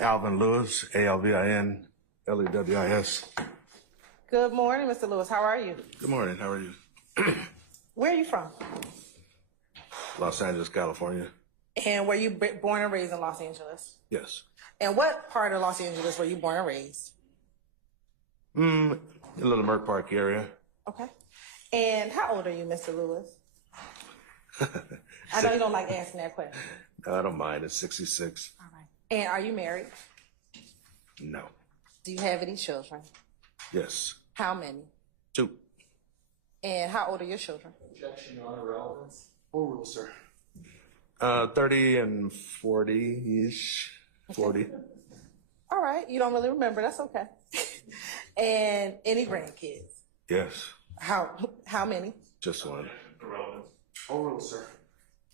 Alvin Lewis, ALVIN, LEWIS. Good morning, Mr. Lewis. How are you? Good morning. How are you? Where are you from? Los Angeles, California. And were you born and raised in Los Angeles? Yes. And what part of Los Angeles were you born and raised? In the Little Merck Park area. Okay. And how old are you, Mr. Lewis? I know you don't like asking that question. No, I don't mind. It's 66. All right. And are you married? No. Do you have any children? Yes. How many? 2. And how old are your children? Objection, Your Honor, relevance. Full rule, sir. 30 and 40-ish. 40. All right. You don't really remember. That's okay. And any grandkids? Yes. How many? Just one. Irrelevance. Full rule, sir.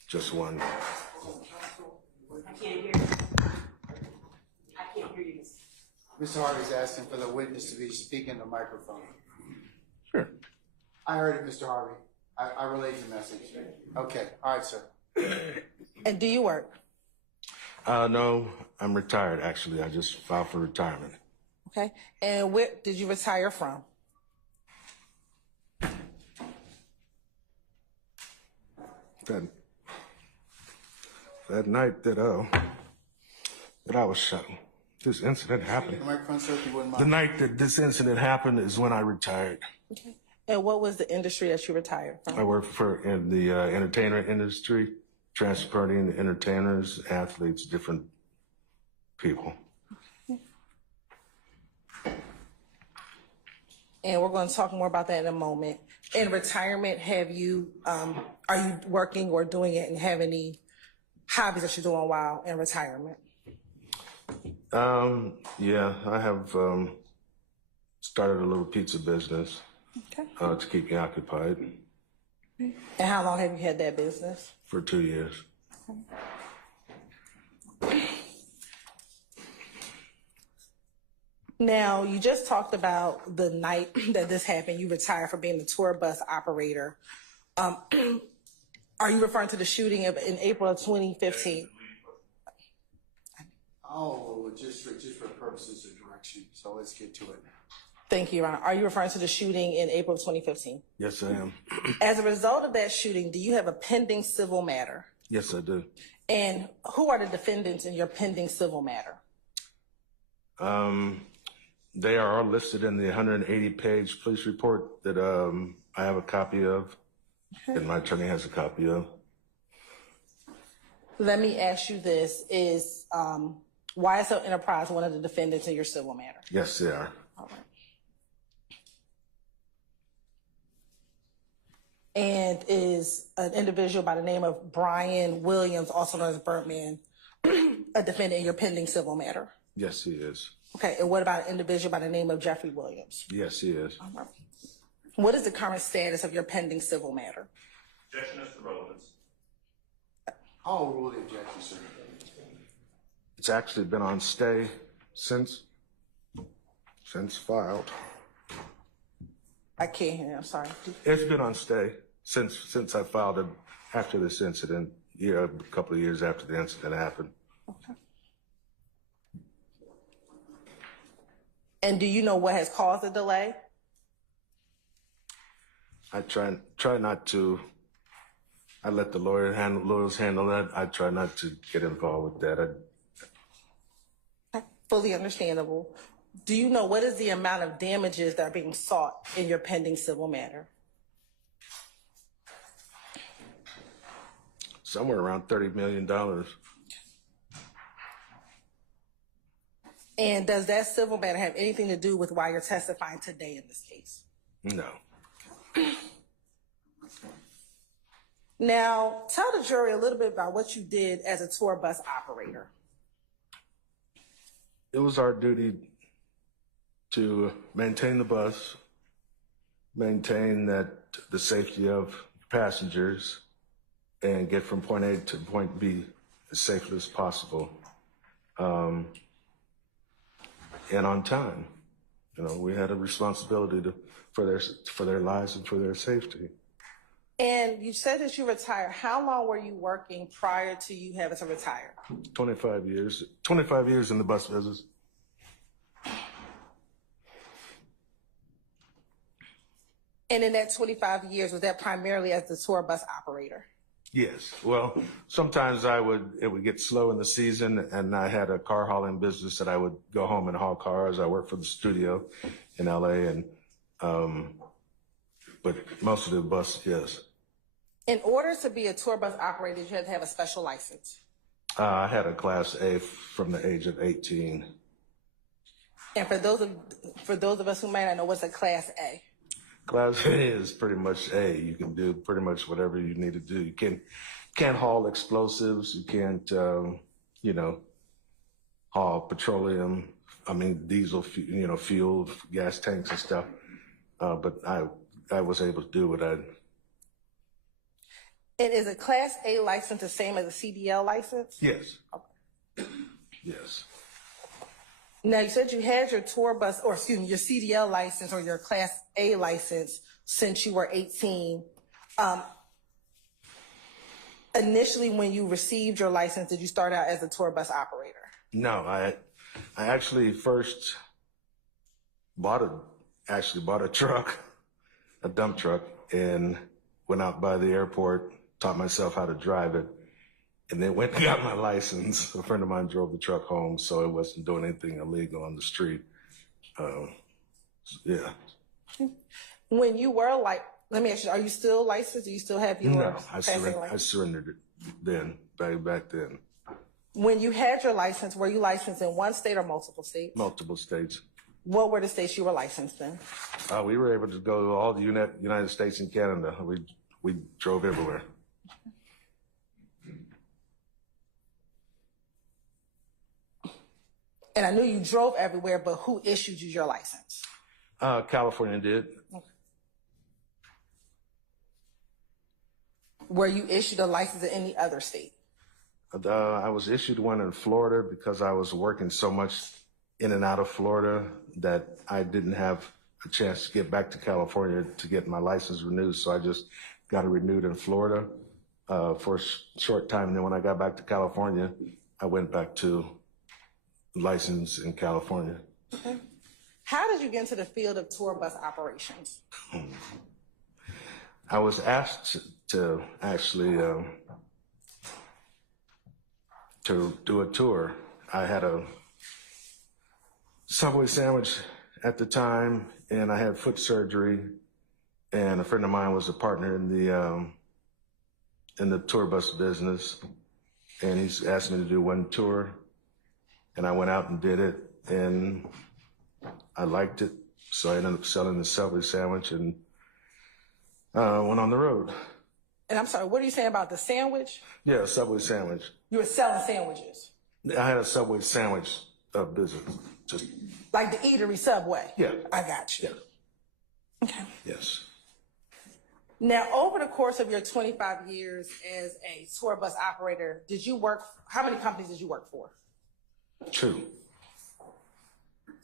Just one. I can't hear you. I can't hear you. Mr. Harvey's asking for the witness to be speaking in the microphone. Sure. I heard it, Mr. Harvey. I relayed your message. Okay. All right, sir. And do you work? No, I'm retired, actually. I just filed for retirement. Okay. And where did you retire from? That night that I was shot, this incident happened. The microphone, sir, if you wouldn't The mind. night that this incident happened is when I retired. Okay. And what was the industry that you retired from? I work in the entertainment industry, transporting entertainers, athletes, different people. And we're going to talk more about that in a moment. In retirement, are you working or doing it and have any hobbies that you're doing while in retirement? Yeah, I have started a little pizza business to keep me occupied. And how long have you had that business? For 2 years. Now, you just talked about the night that this happened. You retired from being the tour bus operator. Are you referring to the shooting in April of 2015? Oh, just for purposes of direction. So let's get to it. Thank you, Your Honor. Are you referring to the shooting in April of 2015? Yes, I am. As a result of that shooting, do you have a pending civil matter? Yes, I do. And who are the defendants in your pending civil matter? They are all listed in the 180-page police report that I have a copy of, and my attorney has a copy of. Let me ask you this. Is YSL Enterprise one of the defendants in your civil matter? Yes, they are. All right. And is an individual by the name of Brian Williams, also known as Birdman, a defendant in your pending civil matter? Yes, he is. Okay, and what about an individual by the name of Jeffery Williams? Yes, he is. What is the current status of your pending civil matter? Objection as to relevance. I'll rule the objection, sir. It's actually been on stay since filed. I can't hear you, I'm sorry. It's been on stay since I filed it after this incident, a couple of years after the incident happened. Okay. And do you know what has caused the delay? I try not to. I let the lawyers handle that. I try not to get involved with that. Fully understandable. Do you know what is the amount of damages that are being sought in your pending civil matter? Somewhere around $30 million. And does that civil matter have anything to do with why you're testifying today in this case? No. Now, tell the jury a little bit about what you did as a tour bus operator. It was our duty to maintain the bus, maintain the safety of passengers, and get from point A to point B as safely as possible, and on time. You know, we had a responsibility for their lives and for their safety. And you said that you retired. How long were you working prior to you having to retire? 25 years. 25 years in the bus business. And in that 25 years, was that primarily as the tour bus operator? Yes. Well, sometimes it would get slow in the season, and I had a car hauling business that I would go home and haul cars. I worked for the studio in LA, and but most of the bus, yes. In order to be a tour bus operator, you had to have a special license. I had a Class A from the age of 18. And for those of us who may not know, what's a Class A? Class A is pretty much A. You can do pretty much whatever you need to do. You can't haul explosives. You can't, haul petroleum. I mean, diesel, fuel, gas tanks and stuff. But I was able to do what I. And is a Class A license the same as a CDL license? Yes. Okay. Yes. Now, you said you had your your CDL license or your Class A license since you were 18. Initially, when you received your license, did you start out as a tour bus operator? No, I actually first bought a truck, a dump truck, and went out by the airport, taught myself how to drive it, and then went and got my license. A friend of mine drove the truck home, so I wasn't doing anything illegal on the street. Yeah. When you were let me ask you, are you still licensed? Do you still have your No, I license? surrendered it then, back then. When you had your license, were you licensed in one state or multiple states? Multiple states. What were the states you were licensed in? We were able to go to all the United States and Canada. We drove everywhere. And I knew you drove everywhere, but who issued you your license? California did. Okay. Were you issued a license in any other state? I was issued one in Florida because I was working so much in and out of Florida that I didn't have a chance to get back to California to get my license renewed. So I just got it renewed in Florida for a short time. And then when I got back to California, I went back to license in California. Okay. How did you get into the field of tour bus operations? I was asked to actually to do a tour. I had a Subway sandwich at the time, and I had foot surgery, and a friend of mine was a partner in the tour bus business, and he's asked me to do one tour, and I went out and did it, and I liked it, so I ended up selling the Subway sandwich and went on the road. And I'm sorry, what are you saying about the sandwich? Yeah, Subway sandwich. You were selling sandwiches. I had a Subway sandwich business. Just like the eatery Subway? Yeah. I got you. Yeah. Okay. Yes. Now, over the course of your 25 years as a tour bus operator, how many companies did you work for? 2.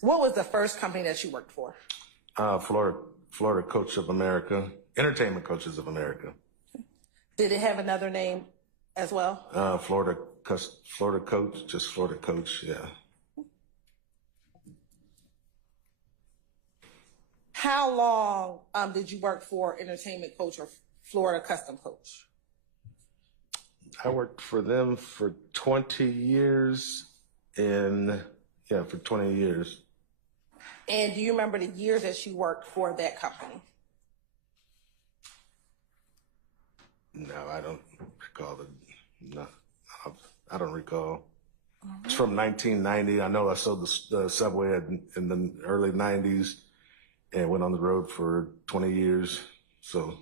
What was the first company that you worked for? Florida Coach of America, Entertainment Coaches of America. Did it have another name as well? Florida Coach, just Florida Coach, yeah. How long did you work for Entertainment Coach or Florida Custom Coach? I worked for them for 20 years, for 20 years. And do you remember the years that you worked for that company? No, I don't recall I don't recall. It's from 1990. I know I sold the Subway in the early 90s and went on the road for 20 years. So,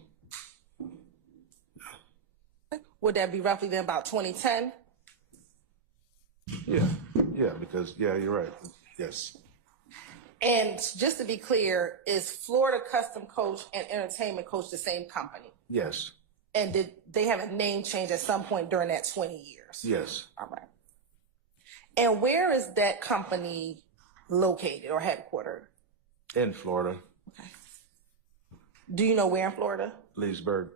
Would that be roughly then about 2010? yeah, because, you're right. Yes. And just to be clear, is Florida Custom Coach and Entertainment Coach the same company? Yes. And did they have a name change at some point during that 20 years? Yes. All right. And where is that company located or headquartered? In Florida. Okay. Do you know where in Florida? Leesburg.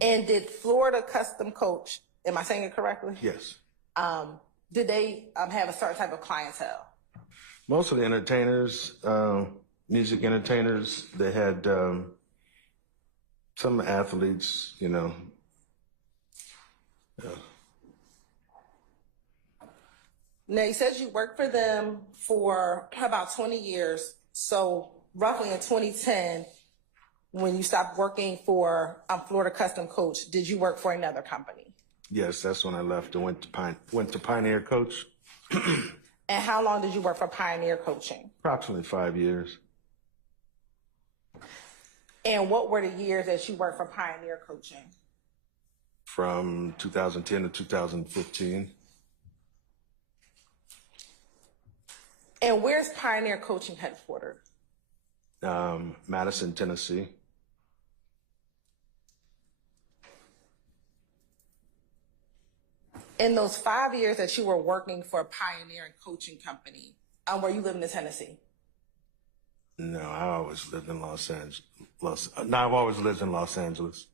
And did Florida Custom Coach, am I saying it correctly? Yes. Did they have a certain type of clientele? Most of the entertainers, music entertainers, they had some athletes, you know. Now, you said you worked for them for about 20 years. So roughly in 2010, when you stopped working for Florida Custom Coach, did you work for another company? Yes, that's when I left and went to Pioneer Coach. And how long did you work for Pioneer Coaching? Approximately 5 years. And what were the years that you worked for Pioneer Coaching? From 2010 to 2015. And where's Pioneer Coaching headquartered? Madison, Tennessee. In those 5 years that you were working for a Pioneer Coaching Company, were you living in Tennessee? No, I always lived in Los Angeles. I've always lived in Los Angeles.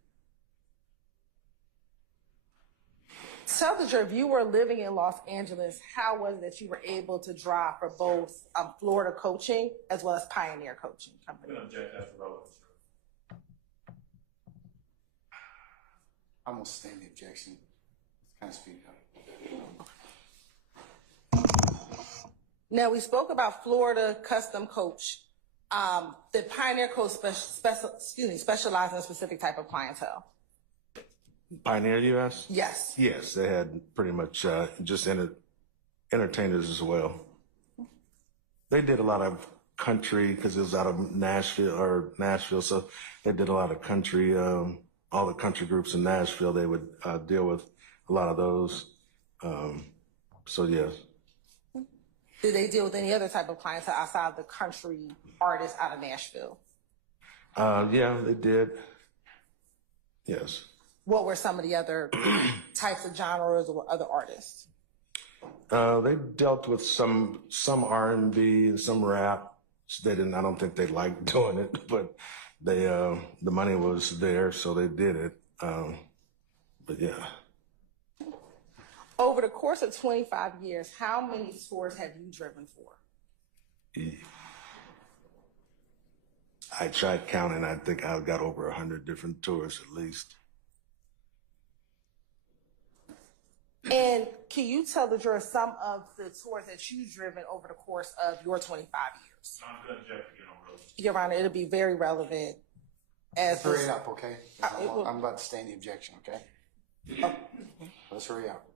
Tell the jury, if you were living in Los Angeles, how was it that you were able to drive for both Florida Coaching as well as Pioneer Coaching Company? I'm going to object as to relevance, sir. I'm gonna sustain the objection. Kind of speed up. Now, we spoke about Florida Custom Coach. Did Pioneer Coach specialize in a specific type of clientele? Pioneer US? Yes. Yes, they had pretty much just entertainers as well. They did a lot of country because it was out of Nashville, so they did a lot of country. All the country groups in Nashville, they would deal with a lot of those. So yes. Did they deal with any other type of clientele outside the country artists out of Nashville? Yeah, they did. Yes. What were some of the other types of genres or other artists? They dealt with some R&B and some rap. They didn't. I don't think they liked doing it, but they the money was there, so they did it. But yeah. Over the course of 25 years, how many tours have you driven for? I tried counting. I think I've got over 100 different tours at least. And can you tell the jurors some of the tours that you've driven over the course of your 25 years? I'm going to object again on relevance. Your Honor, it'll be very relevant. Let's hurry it up, okay? will- I'm about to sustain the objection, okay? Let's hurry up.